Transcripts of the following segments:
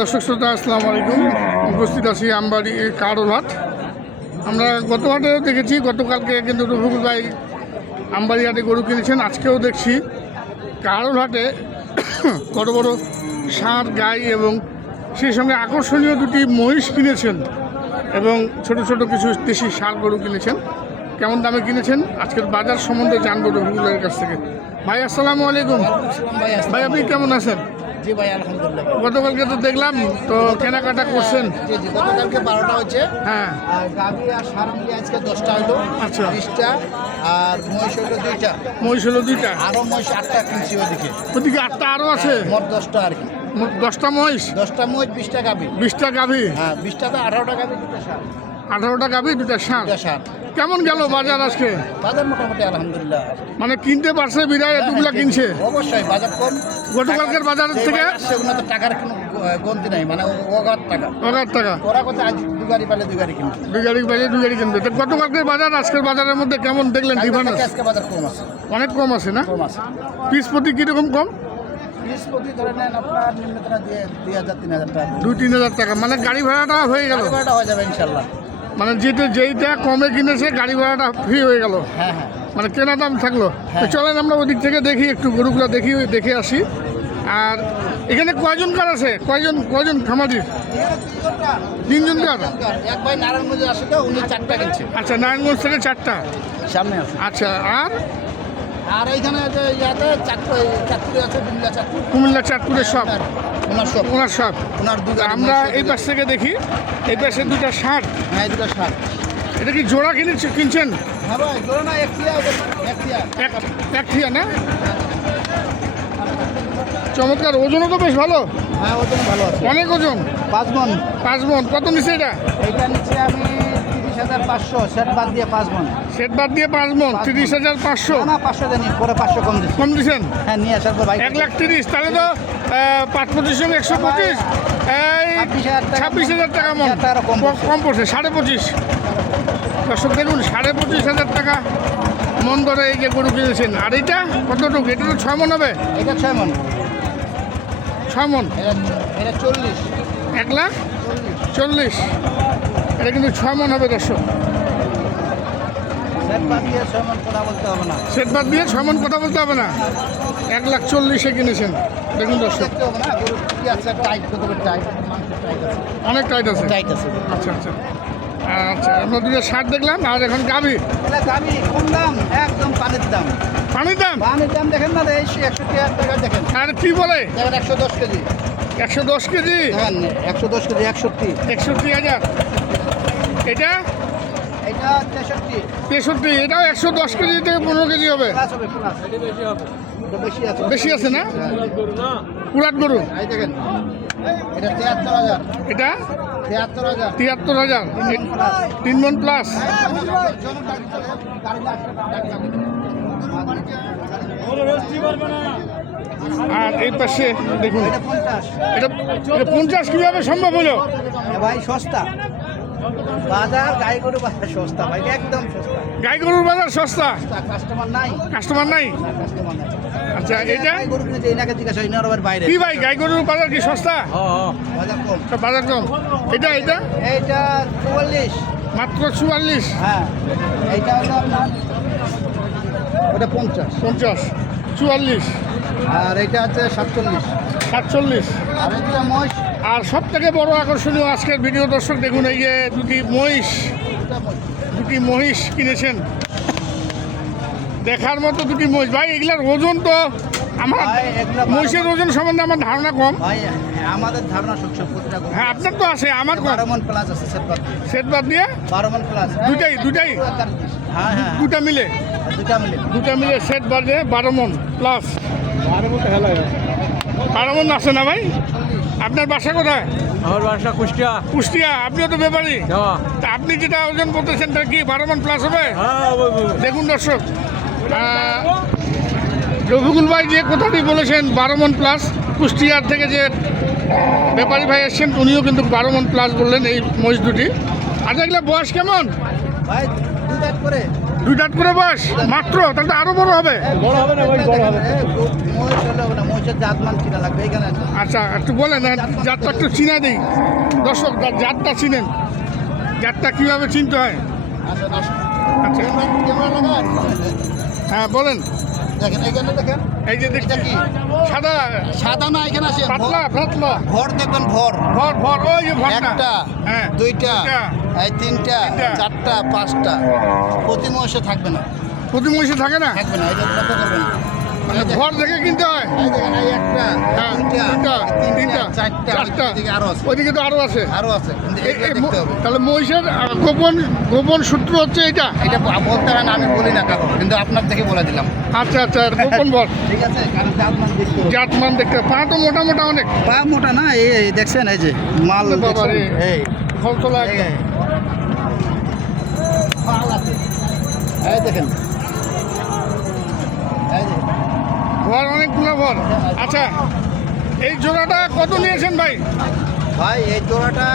দর্শক শ্রোতা আসসালামু আলাইকুম। উপস্থিত আছি আমবাড়ি কারোল হাট। আমরা গত হাটেও দেখেছি, গতকালকে কিন্তু রফিকুল ভাই আমবাড়ি হাটে গরু কিনেছেন। আজকেও দেখছি কারোল হাটে বড় বড় ষাঁড়, গাই এবং সেই সঙ্গে আকর্ষণীয় দুটি মহিষ কিনেছেন এবং ছোট ছোট কিছু দেশি ষাঁড় গরু কিনেছেন। কেমন দামে কিনেছেন আজকের বাজার সম্বন্ধে জানবো রফিকুল ভাইয়ের কাছ থেকে। ভাই আসসালামু আলাইকুম। ভাই আপনি কেমন আছেন? জি ভাই আলহামদুলিল্লাহ। গতকালকে তো দেখলাম তো কেনাকাটা করছেন। জি জি, গতকালকে 12টা হচ্ছে। হ্যাঁ, আর গাভী আর ষাঁড় মিলে আজকে 10টা হলো। আচ্ছা। 20টা আর মহিষ হলো 2টা। মহিষ হলো 2টা, আরো মহিষ 8টা কিনছি ওদিকে। ওদিকে 8টা আরও আছে। মোট 10টা আর কি। মোট 10টা মহিষ, 10টা মহিষ 20টা গাভী। 20টা গাভী। হ্যাঁ, 20টাতে 18টা গাভী 2টা ষাঁড়। 18টা গাভী, 2টা ষাঁড়। 2টা ষাঁড়। কেমন গেল বাজার আজকে? বাজার মোটামুটি আলহামদুলিল্লাহ। মানে কিনতে পারছে বিরাট, এতগুলা কিনছে। অবশ্যই বাজার কম। গতকালকের বাজারের থেকে সেগুলো তো টাকার কোনো গন্তি নাই, মানে অগাধ টাকা। 1000 টাকা। ওরা কথা আজ 2 গাড়ি পালে 2 গাড়ি কিনবে। 2 গাড়ি বাজে 2 গাড়ি কিনবে। তো গতকালকের বাজার আজকের বাজারের মধ্যে কেমন দেখলেন ডিফারেন্স? আজকে বাজার কম আছে। অনেক কম আছে না? কম আছে। পিস প্রতি কীরকম কম? পিস প্রতি ধরে নেন আপনার নিম্নতর দিয়ে 2000-3000 টাকা। 2-3000 টাকা। মানে গাড়ি ভাড়াটা হয়ে গেল। গাড়ি ভাড়াটা হয়ে যাবে ইনশাল্লাহ। মানে যেইটা কমে কিনেছে গাড়ি ভাড়াটা ফ্রি হয়ে গেল। হ্যাঁ হ্যাঁ। মানে কেনা দাম থাকলো। তো হ্যাঁ। চলেন আমরা ওদিক থেকে দেখি, একটু গরুগুলো দেখে আসি। আর এখানে কয়জন কার আছে? কয়জন খামারি? 3জন কার? এক ভাই নারায়ণগঞ্জে আসে তো, উনি 4টা কিনছে। আচ্ছা, নারায়ণগঞ্জ থেকে 4টা। সামনে আছে। আচ্ছা, আর এইখানে যে ইয়াতে চাঁদপুরে আছে, কুমিল্লা চাঁদপুরের সব ওনার সব ওনার 2 গাড়ি। আমরা এই পাশ থেকে দেখি, এই পাশে 2টা ষাঁড়। হ্যাঁ, এই 2টা ষাঁড়। এটা কি জোড়া কিনছেন? হ্যাঁ ভাই, জোড়া না, একটিয়া। এক ঠিয়া না? চমৎকার। ওজনও তো বেশ ভালো। হ্যাঁ, ওজন ভালো আছে। অনেক ওজন। 5 মণ। 5 মণ। কত নিচ্ছে এটা? এইটা নিচ্ছে আমি 30,500, সেট বাদ দিয়ে 5 মণ। সেট বাদ দিয়ে 5 মণ, 30,500। না 500 দেনি, পরে 500 কম দিচ্ছি। কম দিচ্ছেন? হ্যাঁ, নিয়ে আসার পর ভাই 1,30,000। তাহলে তো 5-25 সঙ্গে 125, এই 26,000 টাকা মন। কম পড়ছে, 25.5। দর্শক দেখুন, 25,500 টাকা মন ধরে এই যে গরু কিনেছেন। আর এইটা কতটুকু? এটা তো 6 মন হবে। এটা 6 মণ। 6 মন। এটা 40। 1,40,000। এটা কিন্তু 6 মন হবে দর্শক। সেট বাদ দিয়ে 6 মণ কথা বলতে হবে না। সেট বাদ দিয়ে 6 মন কথা বলতে হবে না। 1,40,000-এ কিনেছেন। দেখুন দর্শক, দেখতে হবে না, গরু কি আছে, টাইট কত টাইট, মাংস টাইট আছে। অনেক টাইট আছে। টাইট আছে। আচ্ছা আচ্ছা আচ্ছা, আমরা 2টা ষাঁড় দেখলাম। আর এখন গাভী। এটা দামি, কোন দাম? একদম পানির দাম। পানির দাম? পানির দাম দেখেন না, এই 160,000 টাকা দেখেন। আর কি বলে? দেখেন 110 কেজি। 110 কেজি। দেখেন 110 কেজি, 61। 61,000। এটা এটা 63। 63। এটাও 110 কেজি থেকে 15 কেজি হবে। প্লাস হবে, প্লাস। এটা বেশি হবে। এটা বেশি আছে। বেশি আছে না? পুরাট গরু। এই দেখেন, এটা 73,000। এটা 73,000। 73,000। 3 মণ প্লাস। আর এই পাশে দেখুন, এটা 50। এটা 50 কিভাবে সম্ভব হলো? ভাই সস্তা বাজার, গাই গরু বাজার সস্তা ভাই, একদম সস্তা। গাই গরুর বাজার সস্তা। কাস্টমার নাই। কাস্টমার নাই? কাস্টমার নাই। আচ্ছা, এটা গাই গরু কিনেছে, এনাকে জিজ্ঞাসা, এনার আবার বাইরে। কি ভাই, গাই গরুর বাজার কি সস্তা? বাজার কম। বাজার কম। এটা এইটা 44। মাত্র 44। হ্যাঁ, এইটা হলো আপনার, ওটা 50। 50, 44, আর এইটা হচ্ছে 47। 47। আর এইটা মহিষ। আর সব থেকে বড় আকর্ষণীয় আজকের ভিডিও দর্শক দেখুন, এই যে দুটি মহিষ কিনেছেন। দেখার মতো দুটি মহিষ। ভাই এগুলার ওজন তো আমার, ভাই, এগুলা মহিষের ওজন সম্বন্ধে আমার ধারণা কম। ভাই আমাদের ধারণা সবসময় প্রতিটা গরু। হ্যাঁ, আপনার তো আছে, আমার কম। 12 মণ প্লাস আছে, সেট বাদ দিয়ে। সেট বাদ দিয়ে 12 মণ প্লাস। দুটাই? হ্যাঁ হ্যাঁ, দুটা মিলে দুটা মিলে সেট বাদে 12 মণ প্লাস। 12 মণ আছে না ভাই? আপনার বাসা কোথায়? আমার বাসা কুষ্টিয়া। কুষ্টিয়া। আপনিও তো ব্যাপারী। তা আপনি যেটা ওজন করতেছেন তার কি 12 মণ প্লাস হবে? দেখুন দর্শক, রফিকুল ভাই যে কথাটি বলেছেন 12 মণ প্লাস, কুষ্টিয়ার থেকে যে ব্যাপারী ভাই এসছেন উনিও কিন্তু 12 মণ প্লাস বললেন এই মহিষ দুটি। আচ্ছা, এগুলো বয়স কেমন? ভাই দুই দাঁত করে। 2 দাঁত করে বয়স মাত্র, তাহলে তো আরো বড় হবে। বড় হবে না ভাই, বড় হবে। মহিষ হলে হবে না, মহিষের জাতমান কিনা লাগবে এখানে আছে। আচ্ছা একটু বলেন, জাতটা একটু চিনা দিই দর্শক, জাতটা চিনেন, জাতটা কিভাবে চিনতে হয়। আচ্ছা দশ। আচ্ছা ক্যামেরা লাগান। হ্যাঁ বলেন। দেখেন এখানে দেখেন, এই যে দেখছি কি? সাদা সাদা না, এখানে আছে পাতলা পাতলা ভর দেখবেন, ভর। ভর ভর, ওই যে ভরটা। একটা, হ্যাঁ দুইটা, দুইটা, এই তিনটা, তিনটা। চারটা, পাঁচটা। প্রতি মহিষে থাকবে না, প্রতি মহিষে থাকে না, থাকবে না, এটা লক্ষ্য করবেন। মানে ভর দেখে কিনতে হয়। এই দেখেন, এই একটা, হ্যাঁ, দুইটা, দুইটা, তিনটা, তিনটা, চারটা, চারটা। ওইদিকে আরো আছে, ওইদিকে তো আরো আছে। আরো আছে, কিন্তু এই- এগুলো এই দেখতে হবে। তাহলে মহিষের গোপন গোপন সূত্র হচ্ছে এটা। এটা বলতে হয় না, আমি বলি না কারো, কিন্তু আপনার থেকে বলে দিলাম। আচ্ছা আচ্ছা, গোপন ভর, ঠিক আছে, কারণ জাতমান দেখতে হবে। জাতমান দেখতে পা তো মোটা মোটা অনেক, পা মোটা না, এই দেখছেন, এই যে মাল বাবা রে। দেখছেন? এই ফলতলা এই, এই। মাল আছে। এই দেখেন, এই দেখেন। ভর অনেকগুলো ভর। আচ্ছা এই জোড়াটা কত নিয়েছেন ভাই? ভাই এই জোড়াটা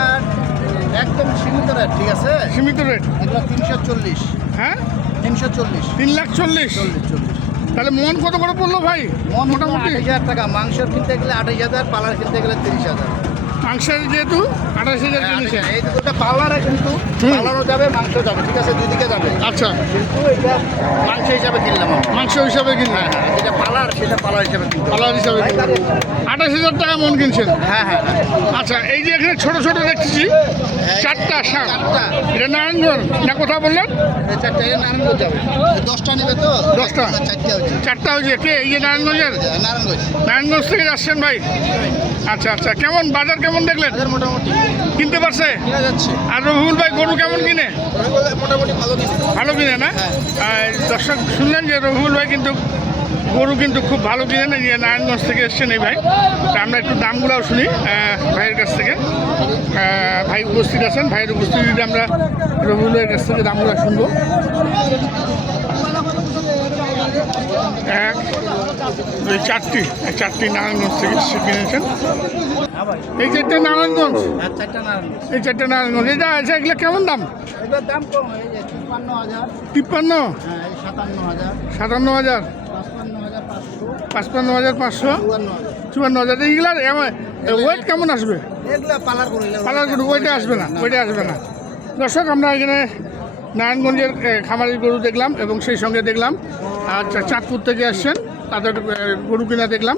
একদম সীমিত রেট, ঠিক আছে? সীমিত রেট। এগুলো 340, হ্যাঁ 340, 3,40,000। 40। তাহলে মন কত করে পড়লো ভাই? মন মোটামুটি 28,000 টাকা, মাংসের কিনতে গেলে 28,000, পালার কিনতে গেলে 30,000। মাংসের যেহেতু 28,000 কিনেছেন। এই দুটোটা পালারে কিন্তু পালারও যাবে, মাংস যাবে, ঠিক আছে, দুদিকে যাবে। আচ্ছা কিন্তু এটা মাংস হিসাবে কিনলাম আমরা। মাংস হিসাবে কিনলেন, হ্যাঁ, যেটা পালার সেটা পালার হিসাবে কিনতে হবে। পালার হিসাবে কিনলেন। 28,000 টাকা মন কিনছেন। হ্যাঁ হ্যাঁ হ্যাঁ। আচ্ছা এই যে এখানে ছোট ছোট দেখতেছি চারটা সাপ, চারটা। এটা নারায়ণগঞ্জ না কোথা বললেন? এই চারটা এই নারায়ণগঞ্জ যাবে। 10টা নেবে তো? 10টা। 4টা হচ্ছে। চারটা হয়েছে কে? এই যে নারায়ণগঞ্জের, নারায়ণগঞ্জ। নারায়ণগঞ্জ থেকে যাচ্ছেন ভাই। আচ্ছা আচ্ছা, কেমন বাজার কেমন দেখলেন? বাজার মোটামুটি কিনতে পারছে? কিনা যাচ্ছে। আর রবিউল ভাই গরু কেমন কিনে? মোটামুটি ভালো কিনে। ভালো কিনে না? হ্যাঁ। আর দর্শক শুনলেন যে রবিউল ভাই কিন্তু গরু কিন্তু খুব ভালো কিনে না, যে নারায়ণগঞ্জ থেকে এসছেন এই ভাই। তা আমরা একটু দামগুলোও শুনি ভাইয়ের কাছ থেকে। ভাই উপস্থিত আছেন, ভাইয়ের উপস্থিতিতে আমরা রবিউলের কাছ থেকে দামগুলো শুনবো। এক এই চারটি নারায়ণগঞ্জ থেকে সে কিনেছেন। হ্যাঁ ভাই। এই চারটে নারায়ণগঞ্জ, আর 4টা নারায়ণগঞ্জ। এই চারটে নারায়ণগঞ্জ। এটা আছে, এগুলো কেমন দাম? এটার দাম কম, এই যে 53,000। 53, হ্যাঁ, এই 57,000, 57,000, 55,500, 55,500, 54,000। 54,000। এইগুলার ওয়েট কেমন আসবে? এগুলা পালার করে নিলে পালার গরু ওইটা আসবে না, ওইটা আসবে না। দর্শক আমরা এখানে নারায়ণগঞ্জের খামারের গরু দেখলাম এবং সেই সঙ্গে দেখলাম আচ্ছা চাঁদপুর থেকে আসছেন, তাদের গরু কিনা দেখলাম,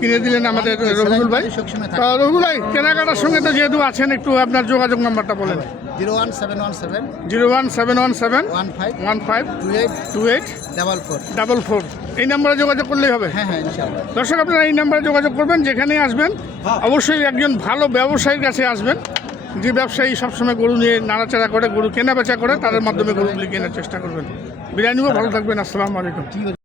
কিনে দিলেন আমাদের রবিউল ভাই। সবসময় তো রবিউল ভাই কেনাকাটার সঙ্গে তো যেহেতু আছেন, একটু আপনার যোগাযোগ নাম্বারটা বলেন। 01717 01717 15 15 28 28 44। 44, এই নাম্বারে যোগাযোগ করলেই হবে। হ্যাঁ হ্যাঁ, ইনশাআল্লাহ। দর্শক আপনারা এই নাম্বারে যোগাযোগ করবেন, যেখানে আসবেন হ্যাঁ। অবশ্যই একজন ভালো ব্যবসায়ীর কাছে আসবেন, যে ব্যবসায়ী সবসময় গরু নিয়ে নাড়াচাড়া করে, গরু কেনা বেচা করে, তাদের মাধ্যমে গরুগুলি কেনার চেষ্টা করবেন। বিদায় নিব, ভালো থাকবেন, আসসালামু আলাইকুম।